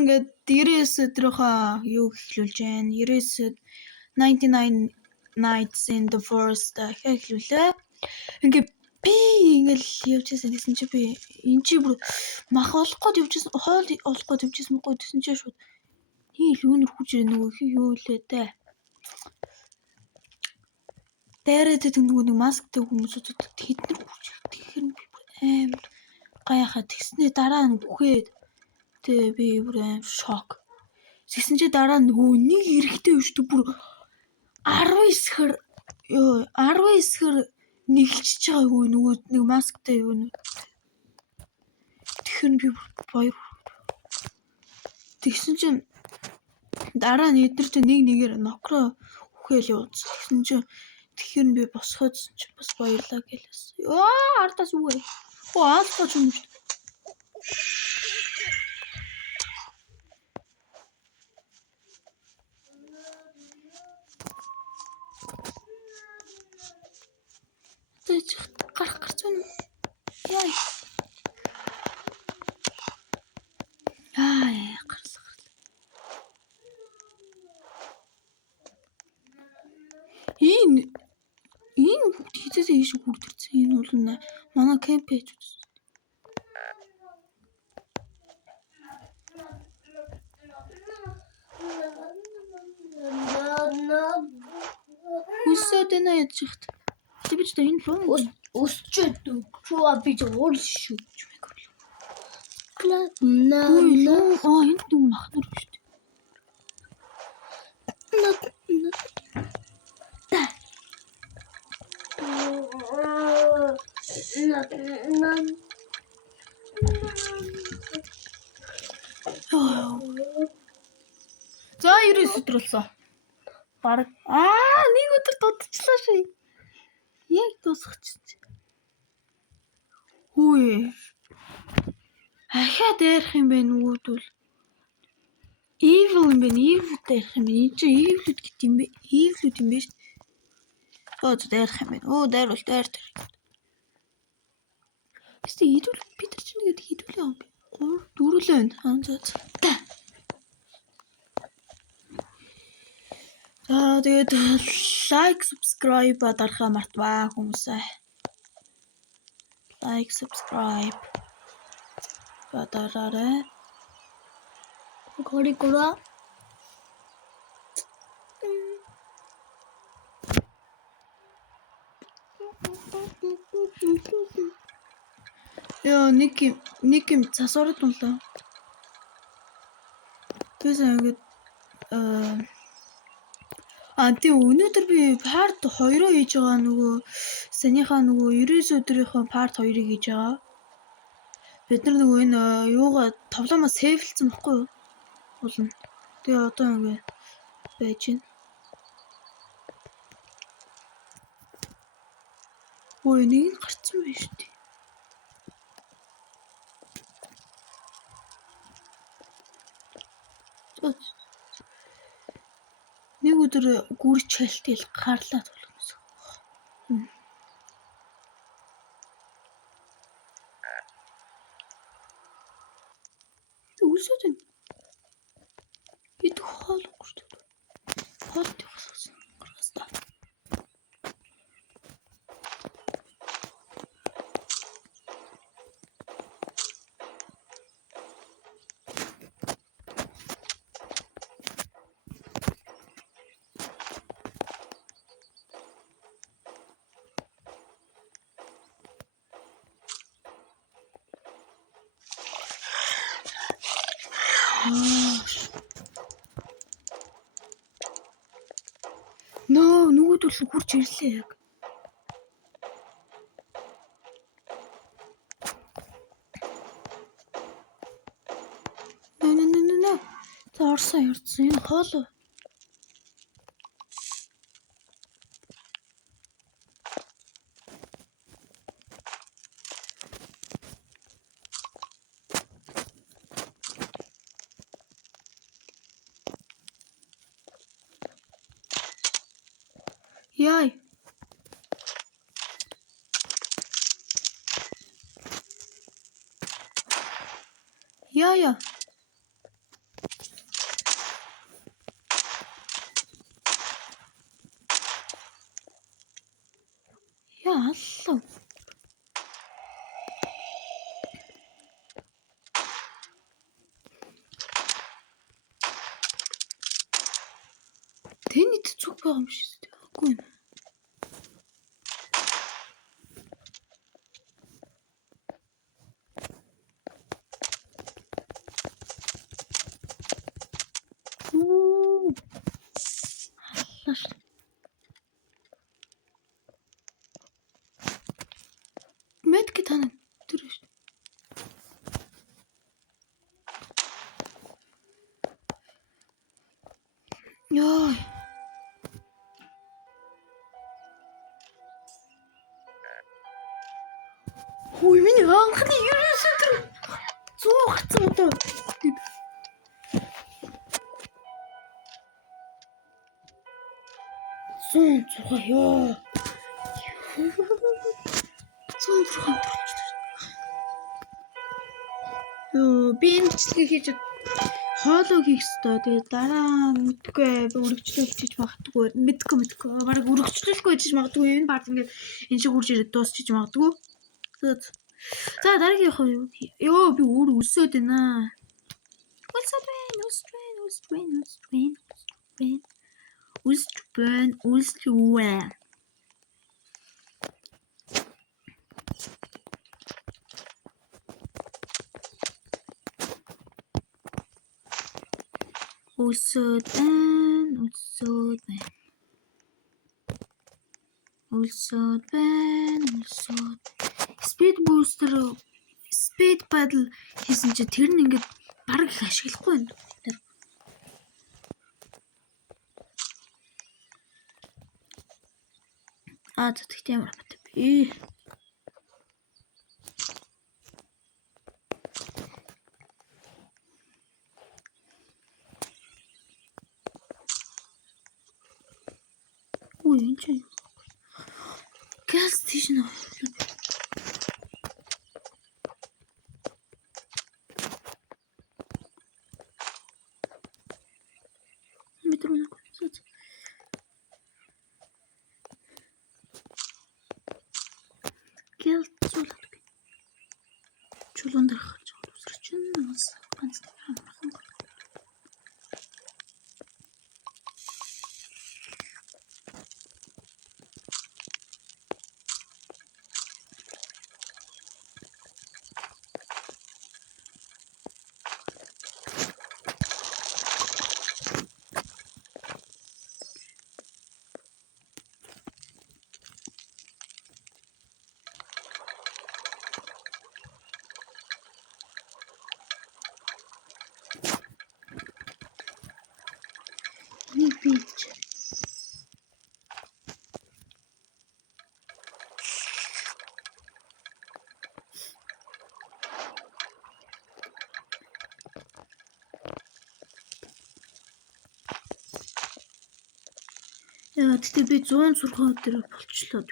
Ингээд 90 өдрийнхөө юу эхлүүлж байна. 99 Nights in the Forest эхлүүлээ. Ингээд би ингээл явж байсан гэсэн чи би энэ чи бүр мах олох гээд явжсэн, хоол олох гээд явжсэн мөхгүй гэсэн чи шууд ийм лүүнэр хүж нөгөө юу лээ дээ. Дээрээ тэг нөгөө нэг масктай хүмүүсүүд тэднэр хүч тэгэхээр би амар гайхаад тэгснэ дараа нь бүхээд тэгээ би бүр амар шок. Тэгсэн чи дараа нь нөгөө нэг эрэхтэй өшдөг бүр 19-хэр нэглэж байгаагүй нөгөө нэг масктай юу нэ. Тэгэхээр би баяр. Тэгсэн чинь дараа нь эднэрт нэг нэгээр нокро үхэл явуулсан. Тэгсэн чинь тэгэхээр би босхоодсон чи бас баярлаа гэлээс. Ардаас үгүй. Аалгаж юм шүү. Тэч гарч байна. Яа. Гарсан. Энэ хитээс ийш хүрдэрсэн. Энэ бол манай кемп пэйж. Үсээд энэ яаж ихт. Ти бич энэ лөө өсчээд чуа би жоор шүү. Энэ дүү махнар шүү дээ. За 90 өдөр болсон. Бараг нэг өдөр дутчихлаа шээ. Яг дуусчихсан. Хөөе. Ахаа дээрх юм бэ нөгөөдөл. Evil юм бэ? Evil дээрх юм бэ? Энд чи evil гэдэг юм бэ? Evil юм бэ? Дээрх юм бэ? Дээрвэл дээр. Эсвэл идүүл бид нар чинь тэгээд идүүл юм бэ? 3 4 л байна. Тэгээд лайк, subscribe дарахаа мартваа хүмүүсээ. Like, subscribe. Дараарай. Корикора. Яа нэг юм засвард болоо. Тэсэн ингээд тийм өнөөдөр би part 2-оо хийж байгаа нөгөө санийхаа нөгөө 90 өдрийнхөө part 2-ыг хийж байгаа. Бид нар нөгөө энэ юугаа тоглоомоо сейвлцсан баггүй юу? Болно. Тэгээ одоо ингэ байж байна. Нэг нь гарцсан байна шүү дээ. Нэг өдөр гүрч хайлтал гарлаа толгоос. Үсэт энэ. Идэх хоол гүрч. Хоол төгсөн. Гэрээстаа. Нөгөөдөл хурж ирлээ яг. Нэ. За орсон ярьсан энэ хоол. Яй. Яя. Яа аллаа. Тэнийд зүг байгаа юм шиг дээ. Үгүй юм. Мэдки тань тэр шүү. Яа. Хөөе миний анхны 9 өдөр 100 гарсан одоо. Зүүн ёо. Зүүн ёо би энэ бичлэгийг хийж хоолоо хийх ёстой. Тэгээд дараа нь мэдгүй үргэлжлүүлж хийж магадгүй. Мэдгүй. Бараг үргэлжлүүлэхгүй хийж магадгүй. Энэ баар ингээд энэ шиг үрж ирээд дуусчих магадгүй. За дараагийн явах юу? Ёо би өөр өсөөд байна. Өсөж байна. Speed booster speed paddle хийсэн чи тэр нь ингээд бараг их ашиглахгүй байна. Тэгтээ ямар бат би. Ой энэ чи gas station. Чулуун дээр гарч үзэр чинь бас ганц амархан. Яа тэгтээ би 106 өдөр болчлоо.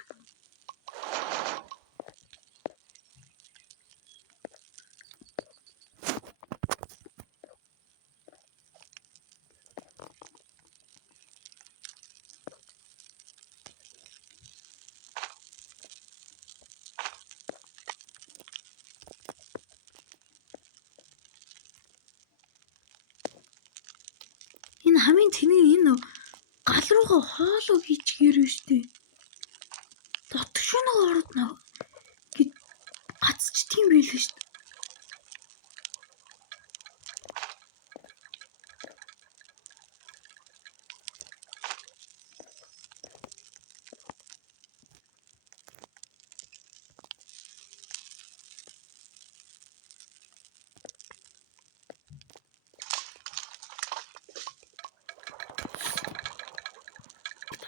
Энэ хамгийн тэнийн энэ гал руугаа хоолоо хийж гэрвэ штэ. Дотгошоо нэг ордно. Гацч тийм байлээ штэ.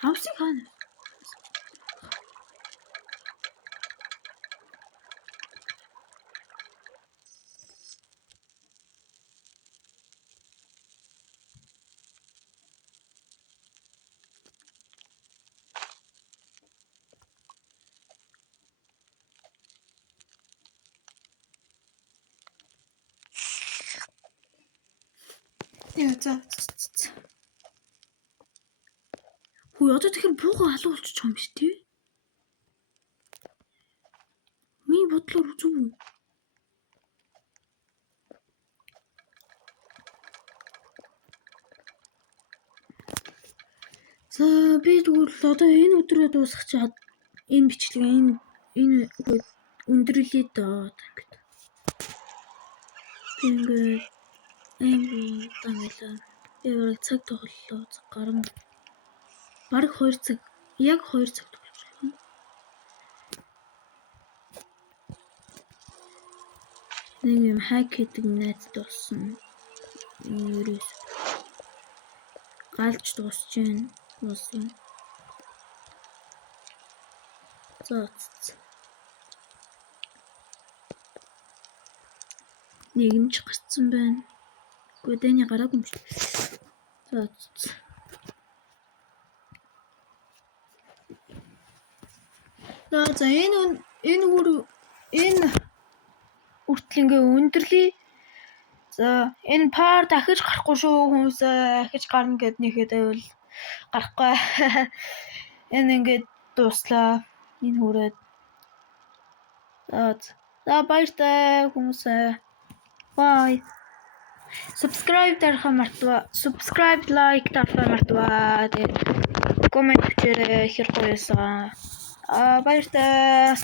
Авсыг хаана? Яа за. Хөө одоо тэгэхээр бууга халуун болчих юм биш тий? Миний бодлоор үзв үү? За би тэгвэл одоо энэ өдрөө дуусгах чад энэ бичлэг энэ өндөрлөе доо ингээд. Би ингээд тамила. Яг цаг тоглолоо гарам. Бараг 2 цаг. Яг 2 цаг тоглож байна. Нэг юм хак гэдэг найзтай болсон. Ерөөс галж дуусч байна. Болсон. За. Нэг юм ч гарцсан байна. Годэний гараагүй юм шиг. За. За энэ үртэл ингээ өндөрлөе. За энэ пар дахиж гарахгүй шүү хүмүүс дахиж гарна гэд нэхэд байвал гарахгүй. Энэ ингээд дуслаа. Энэ хүрээд. За баяртай хүмүүс. Bye. Subscribe дарахаа мартаваа. Subscribe, like дарахаа мартаваа. Тэгээд comment бичээрэй хэр гоёсан. Баяртай.